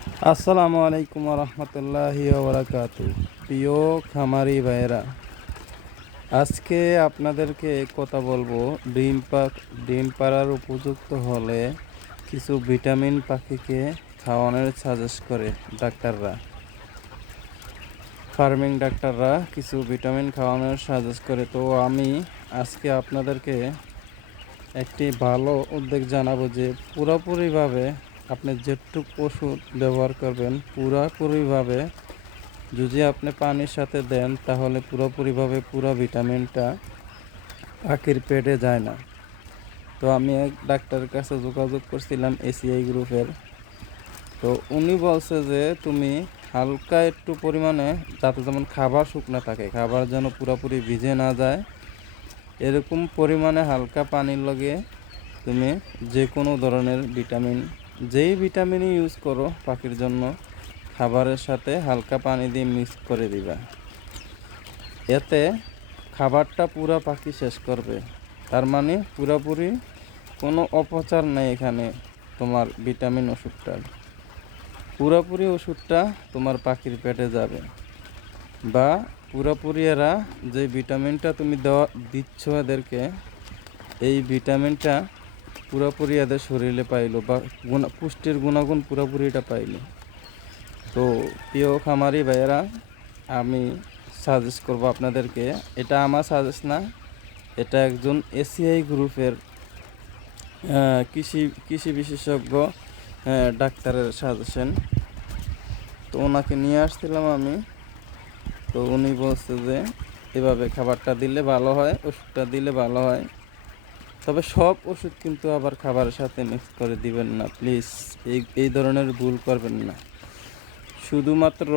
আসসালামু আলাইকুম রহমতুল্লাহি ওবরাকাতু। প্রিয় খামারি ভাইয়েরা, আজকে আপনাদেরকে কথা বলবো ডিম পাড়ার উপযুক্ত হলে কিছু ভিটামিন পাখিকে খাওয়ানোর সাজেস্ট করে ডাক্তাররা। ফার্মিং ডাক্তাররা কিছু ভিটামিন খাওয়ানোর সাজেস্ট করে। তো আমি আজকে আপনাদেরকে একটি ভালো উদ্যোগ জানাবো যে পুরোপুরিভাবে আপনি যেটুক ওষুধ ব্যবহার করবেন পুরোপুরিভাবে যদি আপনি পানির সাথে দেন তাহলে পুরোপুরিভাবে পুরো ভিটামিনটা পাখির পেটে যায় না। তো আমি এক ডাক্তারের কাছে যোগাযোগ করছিলাম এসিআই গ্রুপের। তো উনি বলছে যে তুমি হালকা একটু পরিমাণে, যাতে যেমন খাবার শুকনো থাকে, খাবার যেন পুরোপুরি ভিজে না যায়, এরকম পরিমাণে হালকা পানির লগে তুমি যে কোনো ধরনের ভিটামিন, যেই ভিটামিনই ইউজ করো পাখির জন্য, খাবারের সাথে হালকা পানি দিয়ে মিক্স করে দিবা। এতে খাবারটা পুরা পাখি শেষ করবে। তার মানে পুরোপুরি কোনো অপচার নেই এখানে। তোমার ভিটামিন ওষুধটার পুরোপুরি ওষুধটা তোমার পাখির পেটে যাবে, বা পুরোপুরি এরা যে ভিটামিনটা তুমি দিচ্ছ এদেরকে, এই ভিটামিনটা পুরোপুরি এদের শরীরে পাইলো, বা পুষ্টির গুণাগুণ পুরোপুরি এটা পাইলো। তো প্রিয় খামারি ভাইয়েরা, আমি সাজেস্ট করব আপনাদেরকে, এটা আমার সাজেস্ট না, এটা একজন এসিআই গ্রুপের কৃষি বিশেষজ্ঞ ডাক্তারের সাজেশন। তো ওনাকে নিয়ে আসছিলাম আমি। তো উনি বলছে যে এভাবে খাবারটা দিলে ভালো হয়, ওষুধটা দিলে ভালো হয়। তবে সব ওষুধ কিন্তু আবার খাবারের সাথে মিক্স করে দিবেন না প্লিজ, এই ধরনের ভুল করবেন না। শুধুমাত্র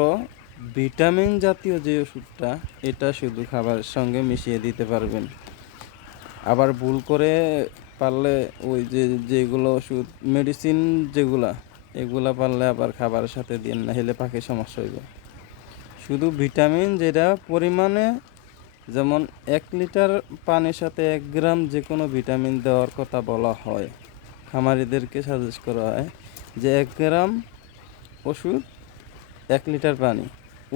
ভিটামিন জাতীয় যে ওষুধটা, এটা শুধু খাবারের সঙ্গে মিশিয়ে দিতে পারবেন। আবার ভুল করে পারলে ওই যেগুলো ওষুধ মেডিসিন এগুলা পারলে আবার খাবারের সাথে দিন না, হলে পাখির সমস্যা হইবে। শুধু ভিটামিন যেটা পরিমাণে, যেমন 1 লিটার পানির সাথে 1 গ্রাম যে কোনো ভিটামিন দেওয়ার কথা বলা হয়। খামারিদেরকে সাজেস্ট করা হয় যে 1 গ্রাম ওষুধ 1 লিটার পানি,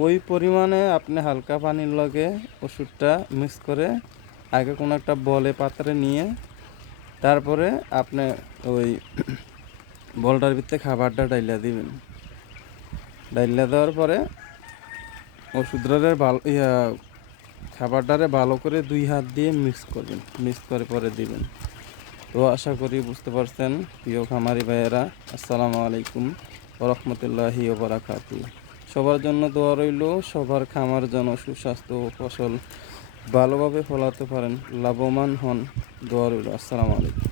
ওই পরিমাণে আপনি হালকা পানির লগে ওষুধটা মিক্স করে আগে কোনো একটা বলে পাত্রে নিয়ে, তারপরে আপনি ওই বলটার ভিতরে খাবারটা ডাইলা দিবেন। ডাইলা দেওয়ার পরে ওষুধটারে খাবারটারে ভালো করে 2 হাত দিয়ে মিক্স করবেন, মিক্স করে পরে দিবেন। তো আশা করি বুঝতে পারছেন প্রিয় খামারি ভাইয়েরা। আসসালামু আলাইকুম রহমতুল্লাহি ওবরাকাতু। সবার জন্য দোয়া রইল, সবার খামার যেন সুস্বাস্থ্য ও ফসল ভালোভাবে ফলাতে পারেন, লাভবান হন। দোয়া রইল। আসসালামু আলাইকুম।